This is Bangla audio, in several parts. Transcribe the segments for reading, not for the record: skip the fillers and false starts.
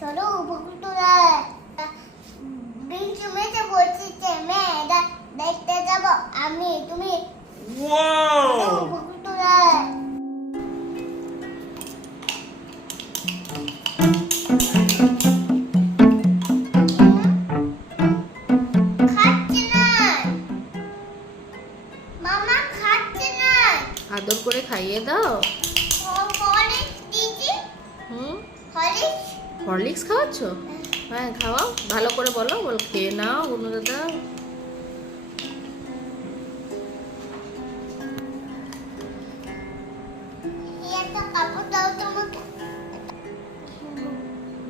চলো বকুলতলা বিঞ্চু মেতে বলছে মেয়েরা দেখতে যাব আমি তুমি চলো বকুলতলা খাচ্ছে না মামা খাচ্ছে না আদর করে খাইয়ে দাও। হরলিক্স দিদি হরলিক্স হরলিক্স খাওয়াচ্ছ? হ্যাঁ খাওয়াও, ভালো করে বলো, খেয়ে নাও গুনু দাদা। একটা কাপড় দাও তো আমাকে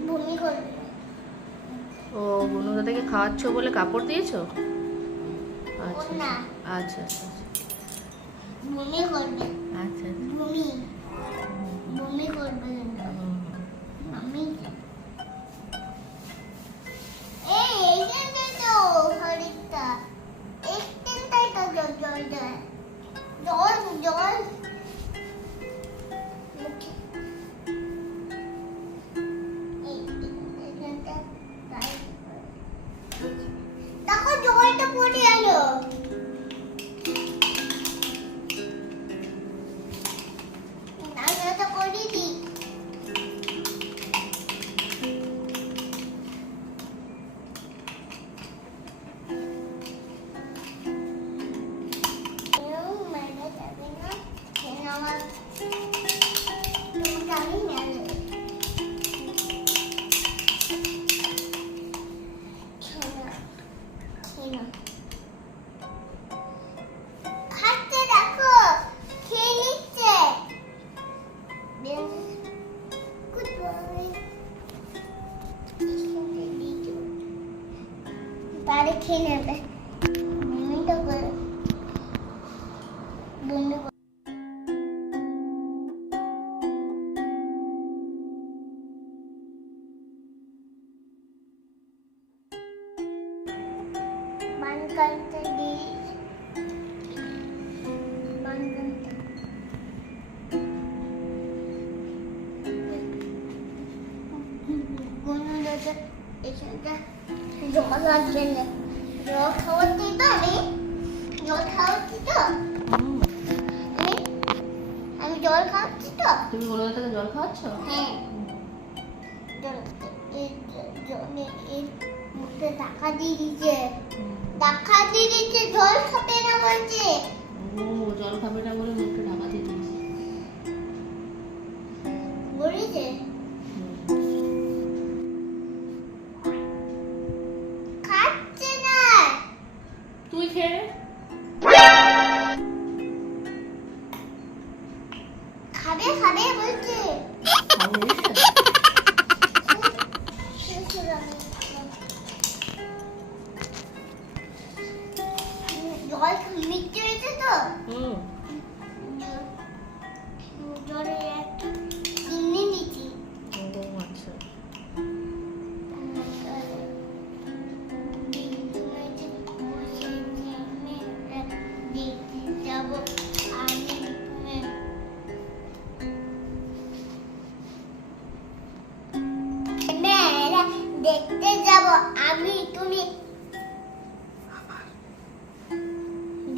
বমি করবে ও গুনু দাদাকে খাওয়াচ্ছ বলে কাপড় দিয়েছো? আচ্ছা না আচ্ছা আচ্ছা বমি করবে আচ্ছা বমি বমি করবে আমি এই যে তো হরিতা একটাই তো জল দেয় জল জল দেখো জলটা পড়ে গেল নাড়াটা করে দিই মেরে যাবে না আমার তোমাকে আমি মেরে খাচ্ছে দেখো খেয়ে নিচ্ছে গুড বয় তারে খেয়ে নেবে বমিটা করে বন্ধু মান করতে দিই মান করতে কোনো দাদা এখানটা জল আসবে না জল খাওয়াচ্ছি তো জল খাওয়াচ্ছি তো আমি জল খাওয়াচ্ছি তো তুমি গুনু দাদাকে জল খাওয়াচ্ছ? হ্যাঁ জল মুখে টাকা দিয়ে দিচ্ছে জল খাবে না বলছে ও জল খাবে না বলে মুখটা ঢাকা দিয়ে দিয়েছে। বলেছে খাচ্ছে না তুই খেয়ে খাবে খাবে বলছে জল মিষ্টি হয়েছে তো জলে একটু চিনি দিচ্ছি আচ্ছা যাবো আমি দেখতে যাব আমি তুমি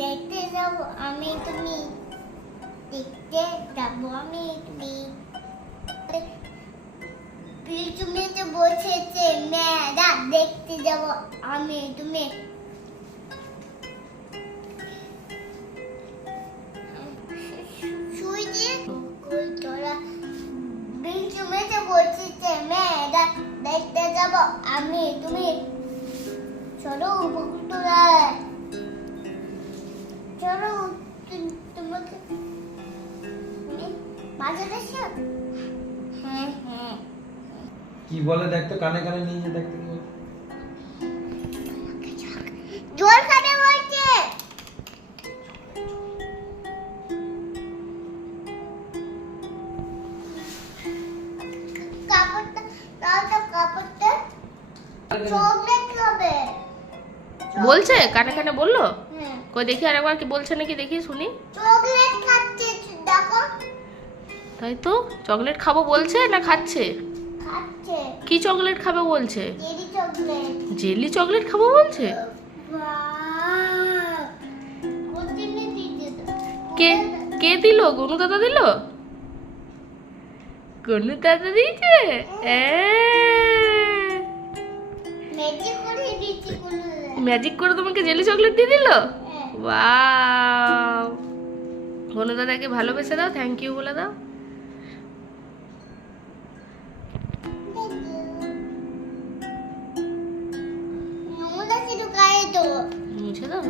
দেখতে যাব আমি তুমি দেখতে যাব আমি তুমি তুমি তো বসেছে মেয়েরা দেখতে যাব আমি তুমি শুই দিয়ে তোরা তুমি তো বসেছে মেয়েরা দেখতে যাব আমি তুমি চলো বকুলতলা চলো তোমাকে বাজারে এসো হ্যাঁ হ্যাঁ কি বলে দেখতো কানে কানে নিয়ে যে দেখতে কি বলে জল খাবে বলছে কাপড়টা দাও তো কাপড়টা চকলেট খাবে বলছে কানে কানে বললো? হ্যাঁ কই দেখি আরেকবার কি বলছে নাকি দেখি শুনি। চকলেট খাচ্ছে দেখো তাই তো, চকলেট খাবো বলছে না খাচ্ছে? খাচ্ছে কি চকলেট খাবে বলছে? জেলি চকলেট জেলি চকলেট খাবো বলছে? বাহ কোতিনে দিতে কে কে দিল? গনু দাদা দিল? গনু দাদা দিয়েছে? ম্যাজিক করে দিচ্ছি কোনো ম্যাজিক করে তোমাকে জেলি চকলেট দিয়ে দিল? ওয়াও! গনু দাদাকে ভালোবেসে দাও, থ্যাংক ইউ বলে দাও। নোংরা কিছু গায়ে দেবো মুছে দাও।